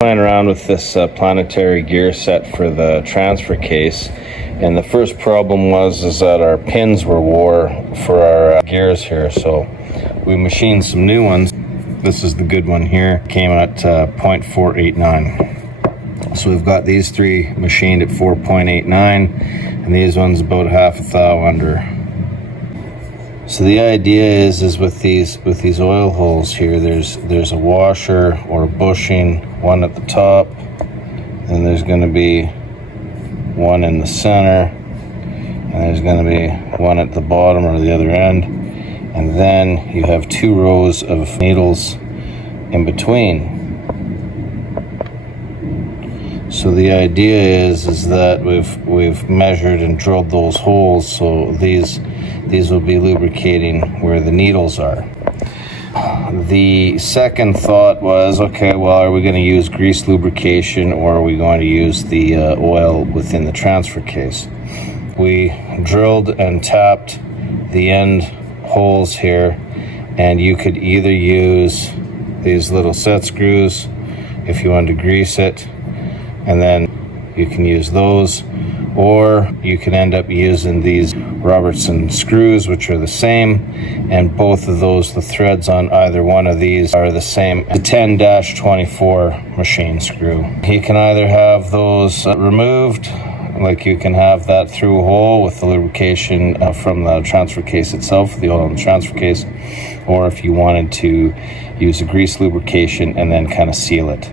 Playing around with this planetary gear set for the transfer case, and the first problem was that our pins were wore for our gears here, so we machined some new ones. This is the good one here, came at 0.489. So we've got these three machined at 4.89, and these ones about half a thou under. So the idea is with these oil holes here, there's a washer or a bushing, one at the top, and there's going to be one in the center, and there's going to be one at the bottom or the other end, and then you have two rows of needles in between. So the idea is that we've measured and drilled those holes, so these will be lubricating where the needles are. The second thought was, okay, well, are we going to use grease lubrication, or are we going to use the oil within the transfer case? We drilled and tapped the end holes here, and you could either use these little set screws if you wanted to grease it, and then you can use those, or you can end up using these Robertson screws, which are the same, and both of those, the threads on either one of these are the same. The 10-24 machine screw. You can either have those removed, like you can have that through a hole with the lubrication from the transfer case itself, the oil in the transfer case, or if you wanted to use a grease lubrication and then kind of seal it.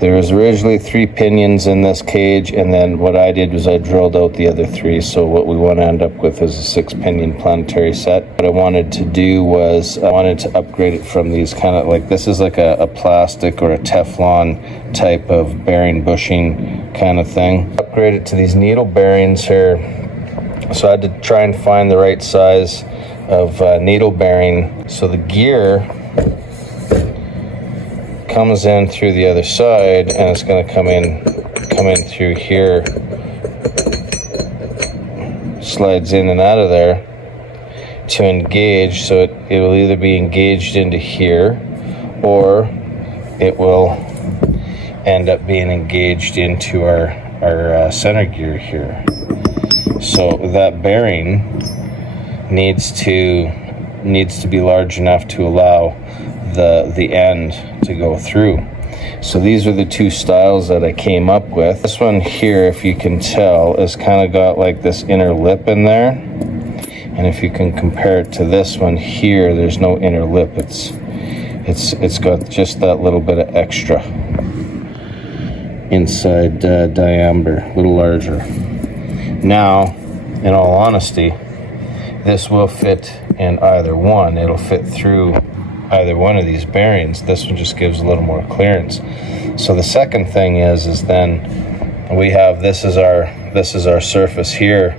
There was originally 3 pinions in this cage, and then what I did was I drilled out the other 3, so what we want to end up with is a 6-pinion planetary set. What I wanted to do was I wanted to upgrade it from these kind of like, this is like a plastic or a Teflon type of bearing bushing kind of thing. Upgrade it to these needle bearings here, so I had to try and find the right size of needle bearing. So the gear comes in through the other side, and it's going to come in through here, slides in and out of there to engage. So it will either be engaged into here, or it will end up being engaged into our center gear here. So that bearing needs to be large enough to allow the end to go through. So these are the 2 styles that I came up with. This one here, if you can tell, is kind of got like this inner lip in there, and if you can compare it to this one here, there's no inner lip. It's got just that little bit of extra inside diameter, a little larger. Now, in all honesty, this will fit in either one. It'll fit through either one of these bearings. This one just gives a little more clearance. So the second thing is then we have, this is our surface here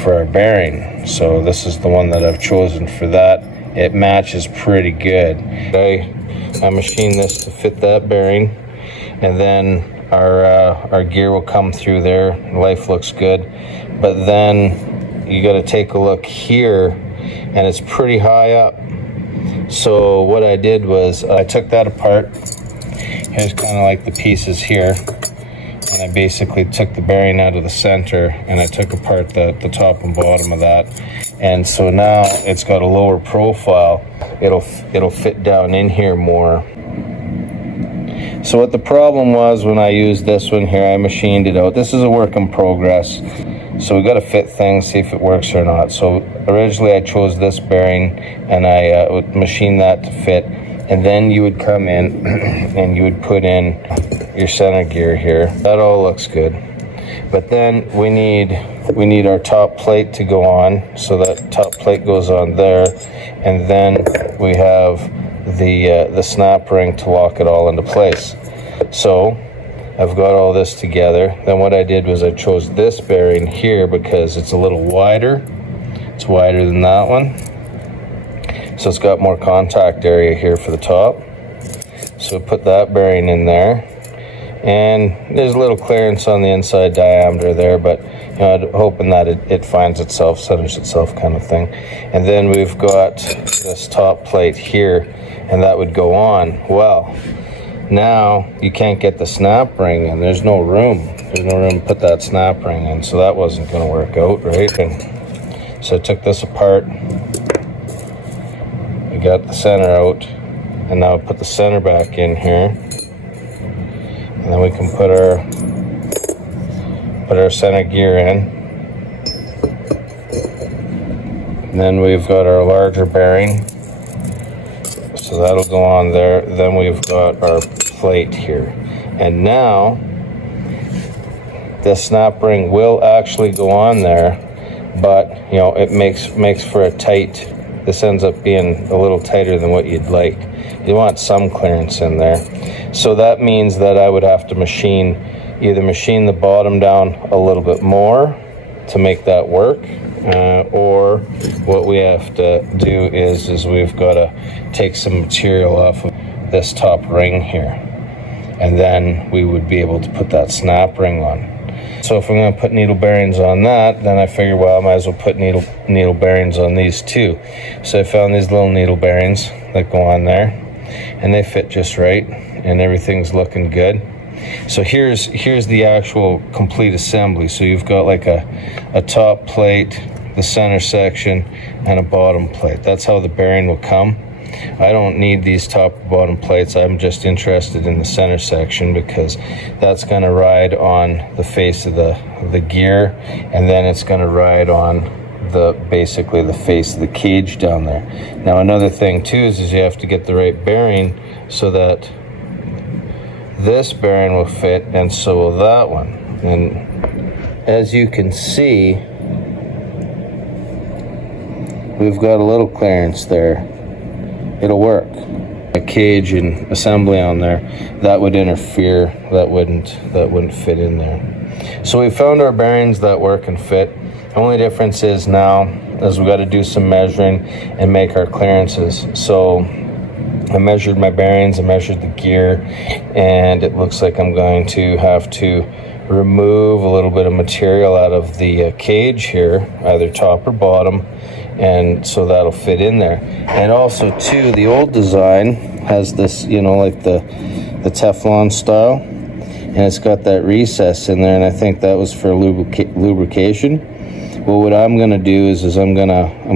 for our bearing. So this is the one that I've chosen for that. It matches pretty good. I machined this to fit that bearing, and then our gear will come through there. Life looks good, but then you got to take a look here, and it's pretty high up. So what I did was I took that apart. Here's kind of like the pieces here, and I basically took the bearing out of the center, and I took apart the top and bottom of that, and so now it's got a lower profile. It'll fit down in here more. So what the problem was when I used this one here, I machined it out. This is a work in progress, so we got to fit things, see if it works or not. So originally I chose this bearing, and I would machine that to fit, and then you would come in and you would put in your center gear here. That all looks good, but then we need our top plate to go on, so that top plate goes on there, and then we have the snap ring to lock it all into place. So I've got all this together. Then what I did was I chose this bearing here because it's a little wider. It's wider than that one, so it's got more contact area here for the top. So put that bearing in there, and there's a little clearance on the inside diameter there, but you know, hoping that it finds itself, centers itself kind of thing. And then we've got this top plate here, and that would go on. Well, Now you can't get the snap ring in. There's no room to put that snap ring in, so that wasn't going to work out, right? And so I took this apart, we got the center out, and now I put the center back in here, and then we can put our center gear in. And then we've got our larger bearing, so that'll go on there. Then we've got our plate here, and now the snap ring will actually go on there, but you know, it makes for a tight, this ends up being a little tighter than what you'd like. You want some clearance in there, so that means that I would have to either machine the bottom down a little bit more to make that work, or what we have to do is we've got to take some material off of this top ring here, and then we would be able to put that snap ring on. So if I'm going to put needle bearings on that, then I figured, well, I might as well put needle bearings on these too. So I found these little needle bearings that go on there, and they fit just right, and everything's looking good. So here's the actual complete assembly. So you've got like a top plate, the center section, and a bottom plate. That's how the bearing will come. I don't need these top and bottom plates. I'm just interested in the center section because that's going to ride on the face of the gear, and then it's going to ride on basically the face of the cage down there. Now another thing too is you have to get the right bearing so that this bearing will fit, and so will that one. And as you can see, we've got a little clearance there. It'll work. A cage and assembly on there, that would interfere. That wouldn't fit in there. So we found our bearings that work and fit. The only difference is now is we got to do some measuring and make our clearances. So I measured my bearings, I measured the gear, and it looks like I'm going to have to remove a little bit of material out of the cage here, either top or bottom, and so that'll fit in there. And also too, the old design has this, you know, like the Teflon style, and it's got that recess in there, and I think that was for lubrication. Well, what I'm gonna do is I'm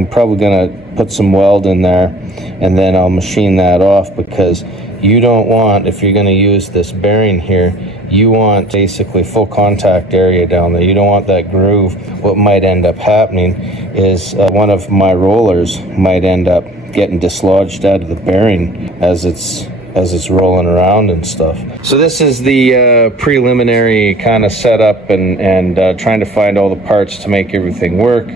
probably gonna put some weld in there, and then I'll machine that off, because you don't want, if you're gonna use this bearing here, you want basically full contact area down there. You don't want that groove. What might end up happening is one of my rollers might end up getting dislodged out of the bearing as it's rolling around and stuff. So this is the preliminary kind of setup and trying to find all the parts to make everything work.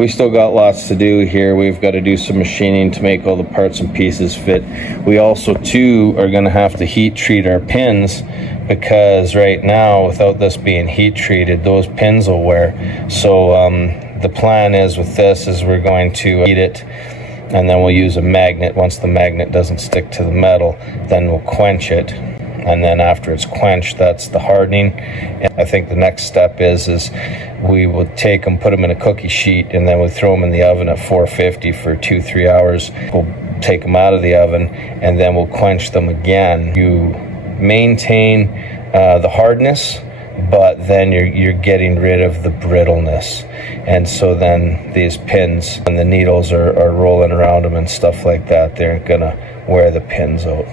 We still got lots to do here. We've got to do some machining to make all the parts and pieces fit. We also too are going to have to heat treat our pins, because right now, without this being heat treated, those pins will wear. So the plan is with this is we're going to heat it, and then we'll use a magnet. Once the magnet doesn't stick to the metal, then we'll quench it, and then after it's quenched, that's the hardening. And I think the next step is we will take them, put them in a cookie sheet, and then we'll throw them in the oven at 450 for 2-3 hours. We'll take them out of the oven, and then we'll quench them again. You maintain the hardness, but then you're getting rid of the brittleness, and so then these pins and the needles are rolling around them and stuff like that, they're gonna wear the pins out.